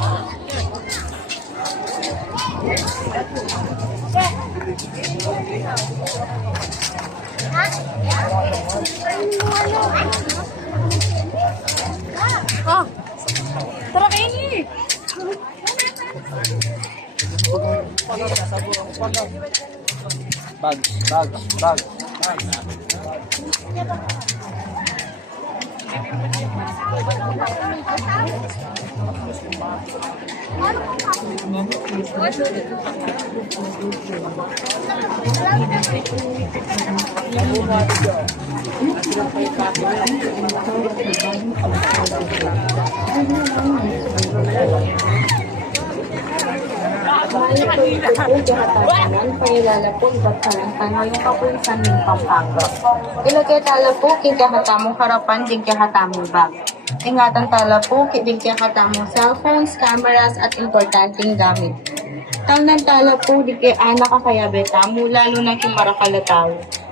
Oh, tara kaini. Bags. Pangilala po, iba't salang tango yung kapulisan ng Pampanga. Ilagay tala po, kikahatamong harapan, din kikahatamong bag. Ingatan tala po, din kikahatamong cellphones, cameras, at importanteng gamit. Taunan tala po, di kay anak kakayabe tamo, lalo na kimarakalatao.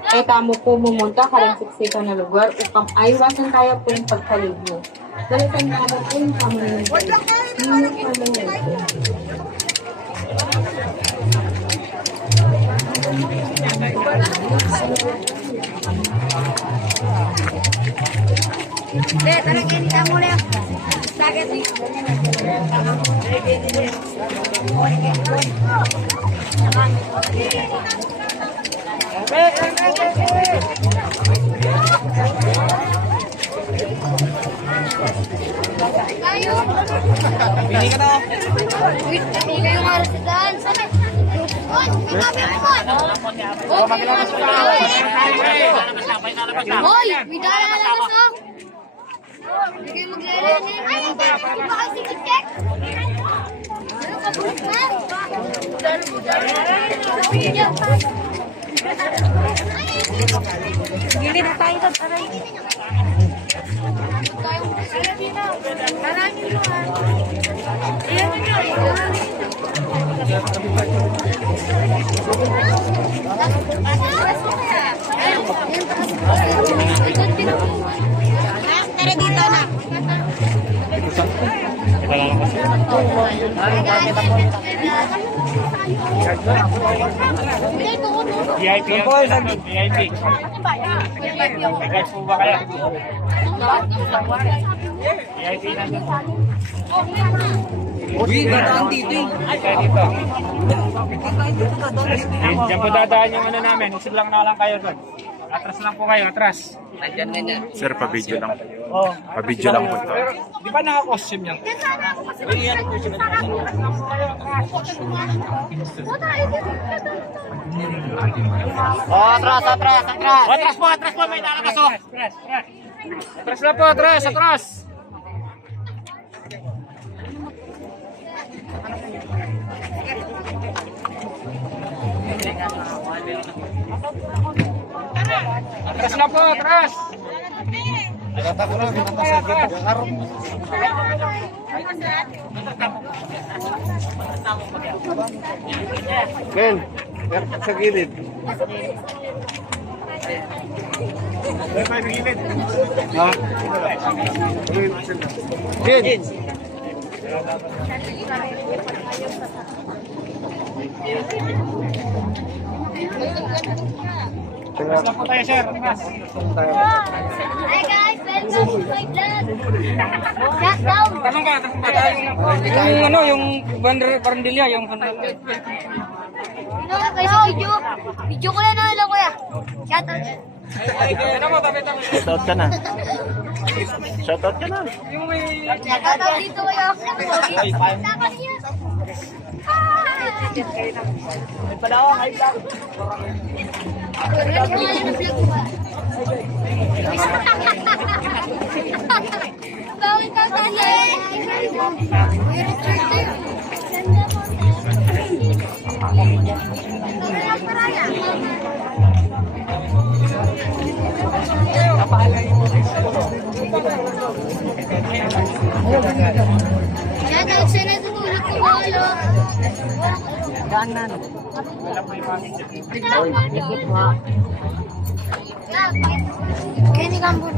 Kaya tamo po mumunta karang siksikan na lugar upang aiwasan kaya po yung pagkaligmo. Dalitan tamo po yung kamunin. Tara kaini kamu le. Sakit nih. Ayo. Pili ka na. Pili yung harus dan. Hoy, bidala na labas oh. Hindi kayo maglalala niya. Ay, hindi ba kasi check? Ano ka po ba? Gilid na tayo sa taray. Talangin mo ha. Ayan nyo. Tara dito na. VIP yan. VIP. Guys po ba kayo? VIP na dito. Uy, dadaan dito eh. Kaya dito. Diyan po dadaan yung ano namin. Usig lang na lang kayo doon. Atras lang po kayo, atras. Sir, pa-video lang. Oo. Pa-video lang po ito. Di ba naka-costume yan? Oh, atras. Atras po, may nalakas oh. Atras na po, atras. Atras na po, atras. Ken, sa gilid. Ha? Ken. Atras na po tayo, sir. Atras. Hi guys, welcome to my vlog. Shut down. Tanong ka. Yung ano, yung barandilya, yung Kayo sa video. Video ko yan na kuya. Shut down. Shoutout ka na. Shoutout ka na. Shut down dito kuya. Dapat niya. Bawin ka Kini kambut.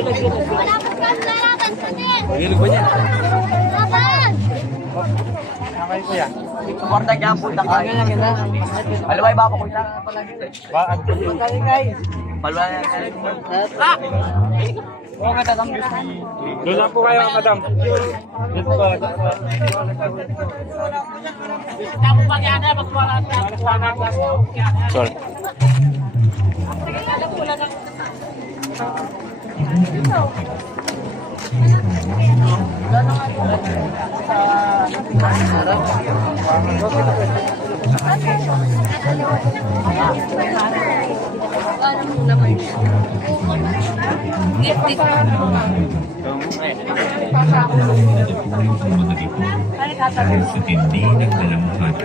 Malapit ka, lalaban ka din. Hilig ba niya? Laban! Okay po yan. Kwarta kaya po na kayo. Alaway ba ako na pala dito? Palwa na kayo. Doon lang po kayo, madam. Dito po. Sorry.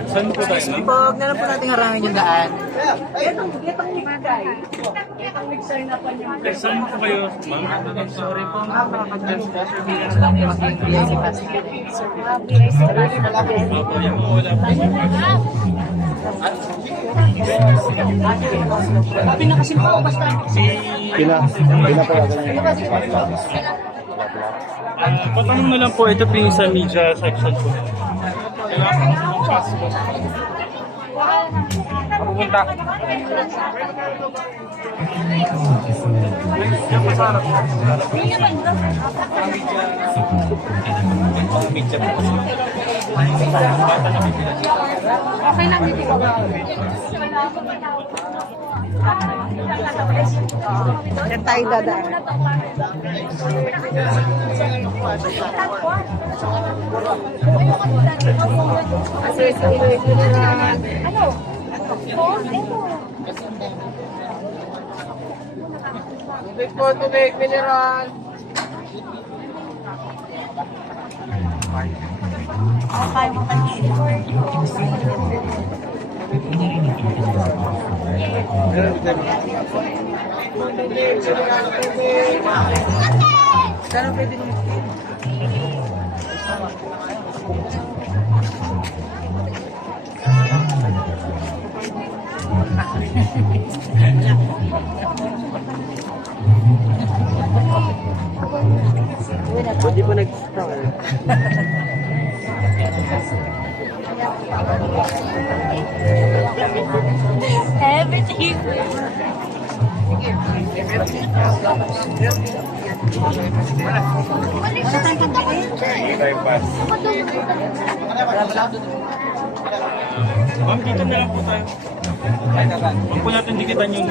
Saan po tayo, ma'am? Pag na lang po natin harangin yung daan. Saan po kayo, ma'am? Sorry po. Pinapayagan niya. Patanong na lang po, ito po yung sa media section po. Kailangan po ng passport. Pupunta. Yan po sa harap. Okay lang dito ba? Yan tayo dadaan. Tubig po, tubig, mineral. Saan pwede nyo? Hindi pa nag-start. Everything. Ma'am, dito na lang po tayo. Huwag po natin dikitan yung